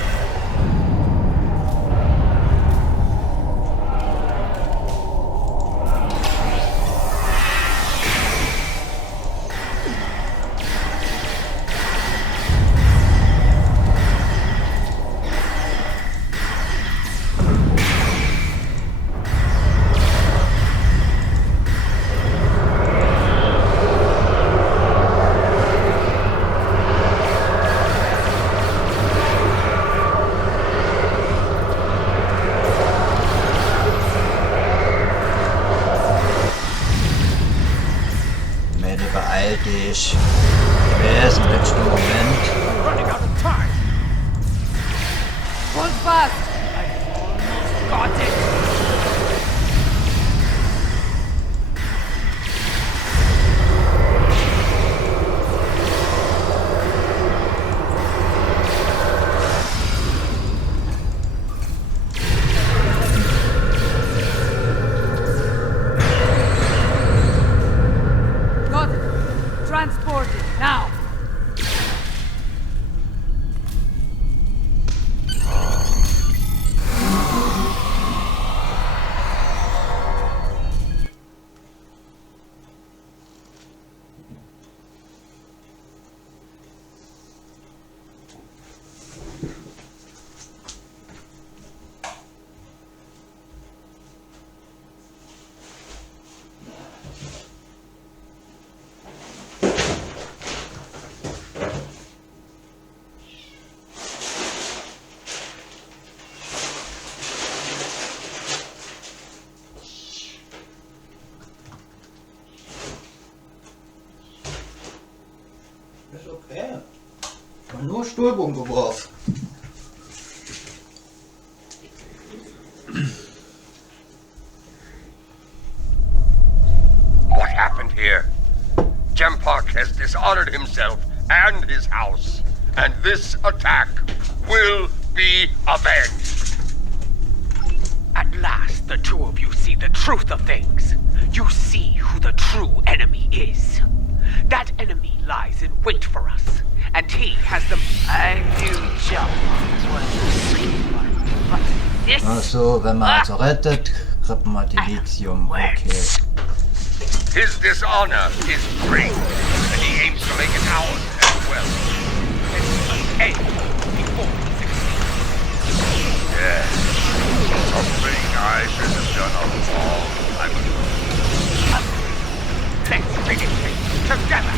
Beeil dich. Wer ist im letzten Moment? Und was? I almost got it. Transported, now! Ist okay. Und nur Stuhlbogen geworfen. What happened here? Jempak has dishonored himself and his house, and this attack will be avenged. At last, the two of you see the truth of things. You see who the true enemy is. That enemy lies in wait for us, and he has the... I knew Jempak was a schemer, but this... Ach so, wenn man also rettet, kriegt man die Lithium. Okay. His dishonor is great, and he aims to make it ours as well. It's an end before he succeeds. Yes. Something I should have done a long time ago. Let's bring it together!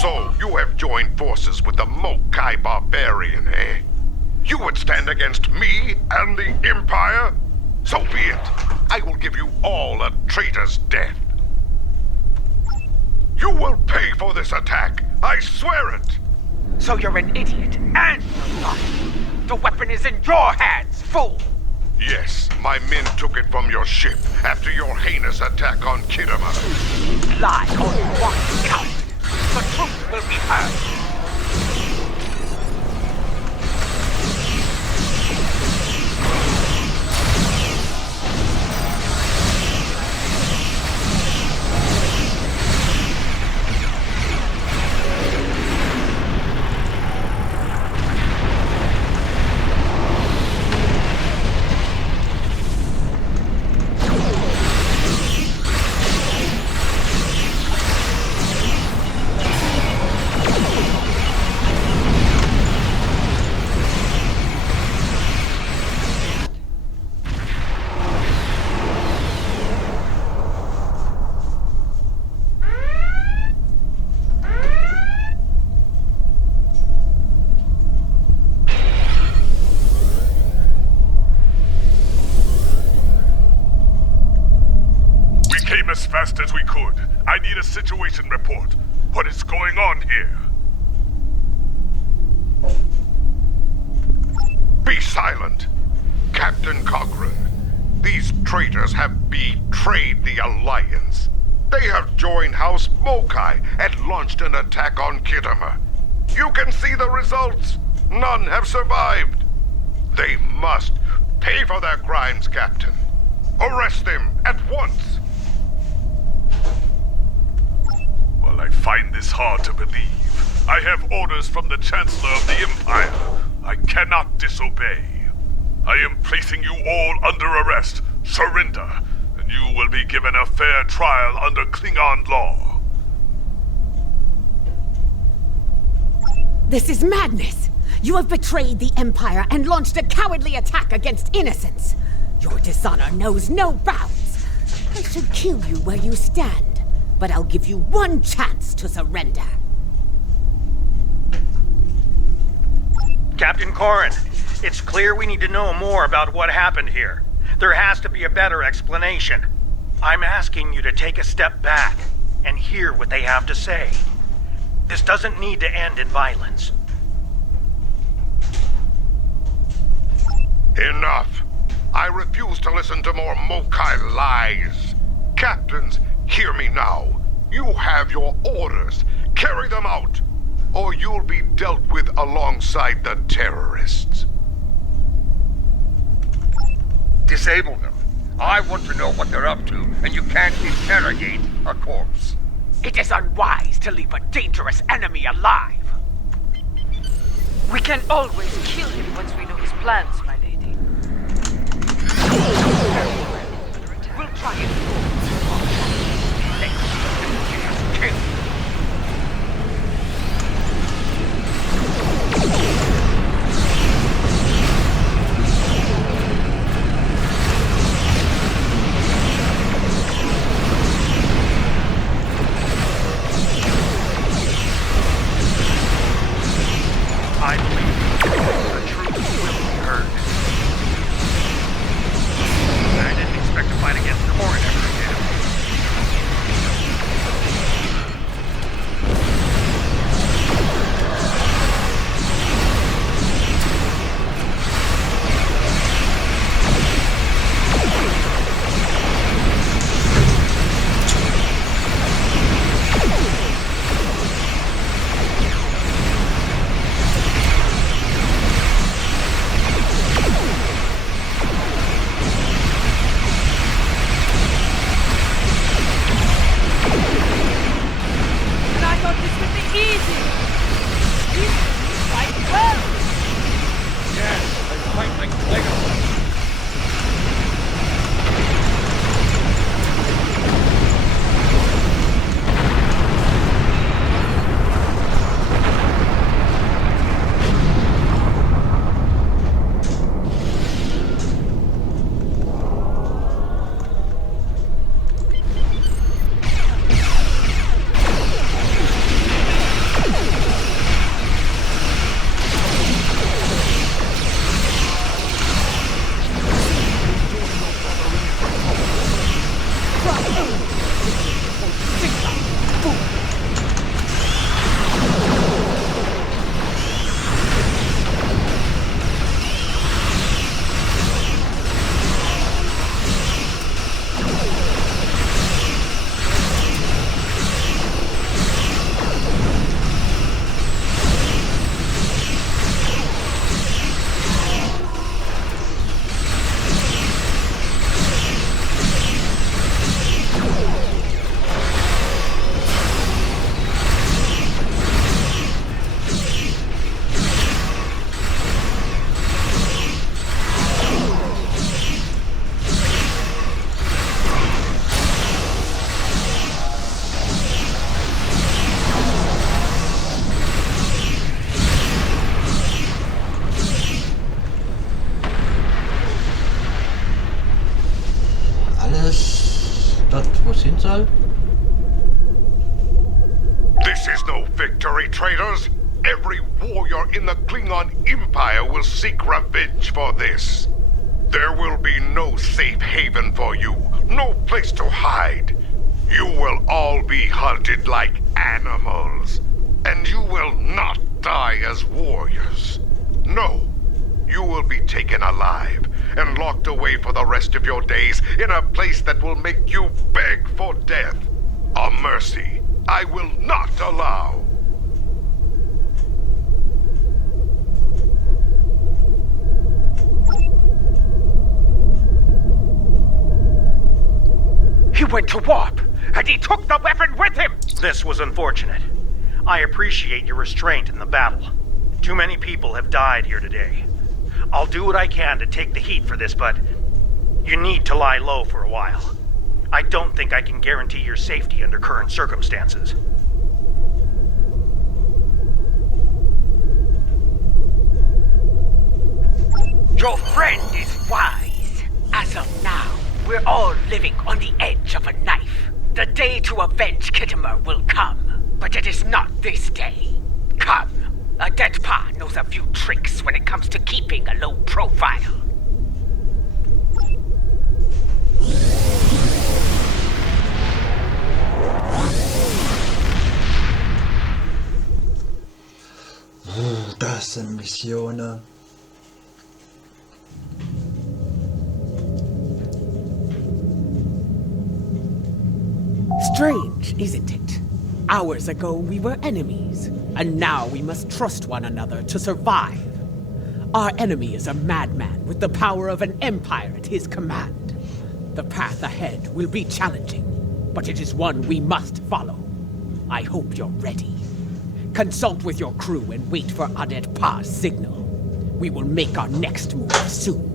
So, you have joined forces with the Mokai barbarian, eh? You would stand against me and the Empire? So be it. I will give you all a traitor's death. You will pay for this attack. I swear it. So you're an idiot and a liar. The weapon is in your hands, fool! Yes, my men took it from your ship after your heinous attack on Khitomer. Lie all you want, coward. The truth will be heard. As fast as we could. I need a situation report. What is going on here? Be silent! Captain Cochrane, these traitors have betrayed the Alliance. They have joined House Mokai and launched an attack on Khitomer. You can see the results. None have survived. They must pay for their crimes, Captain. Arrest them at once. Well, I find this hard to believe. I have orders from the Chancellor of the Empire. I cannot disobey. I am placing you all under arrest. Surrender, and you will be given a fair trial under Klingon law. This is madness! You have betrayed the Empire and launched a cowardly attack against innocents. Your dishonor knows no bounds. I should kill you where you stand. But I'll give you one chance to surrender. Captain Corrin, it's clear we need to know more about what happened here. There has to be a better explanation. I'm asking you to take a step back and hear what they have to say. This doesn't need to end in violence. Enough! I refuse to listen to more Mokai lies. Captains, hear me now. You have your orders. Carry them out, or you'll be dealt with alongside the terrorists. Disable them. I want to know what they're up to, and you can't interrogate a corpse. It is unwise to leave a dangerous enemy alive. We can always kill him once we know his plans, my lady. We'll try it. Kill. I believe the truth will be heard. I didn't expect to fight against Corrin ever again. traitors! Every warrior in the Klingon Empire will seek revenge for this. There will be no safe haven for you, no place to hide. You will all be hunted like animals, and you will not die as warriors. No, you will be taken alive and locked away for the rest of your days in a place that will make you beg for death. A mercy I will not allow. He went to warp, and he took the weapon with him! This was unfortunate. I appreciate your restraint in the battle. Too many people have died here today. I'll do what I can to take the heat for this, but you need to lie low for a while. I don't think I can guarantee your safety under current circumstances. Your friend is wise. As of now, we're all living on the edge of a knife. The day to avenge Khitomer will come, but it is not this day. Come, a dead pa knows a few tricks when it comes to keeping a low profile. Das sind Missionen. Strange, isn't it? Hours ago we were enemies, and now we must trust one another to survive. Our enemy is a madman with the power of an empire at his command. The path ahead will be challenging, but it is one we must follow. I hope you're ready. Consult with your crew and wait for Adet Pa's signal. We will make our next move soon.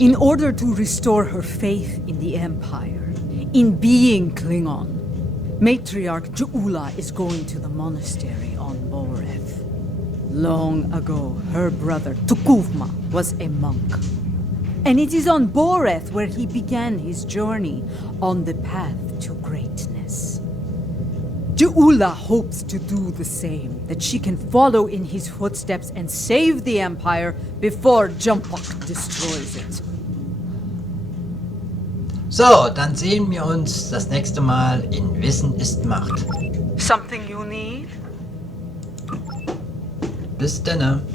In order to restore her faith in the Empire, in being Klingon, Matriarch Ju'ula is going to the monastery on Boreth. Long ago, her brother Tukuvma was a monk. And it is on Boreth where he began his journey on the path to greatness. Ju'ula hopes to do the same, that she can follow in his footsteps and save the Empire before Jumpuck destroys it. So, dann sehen wir uns das nächste Mal in Wissen ist Macht. Something you need? Bis denne.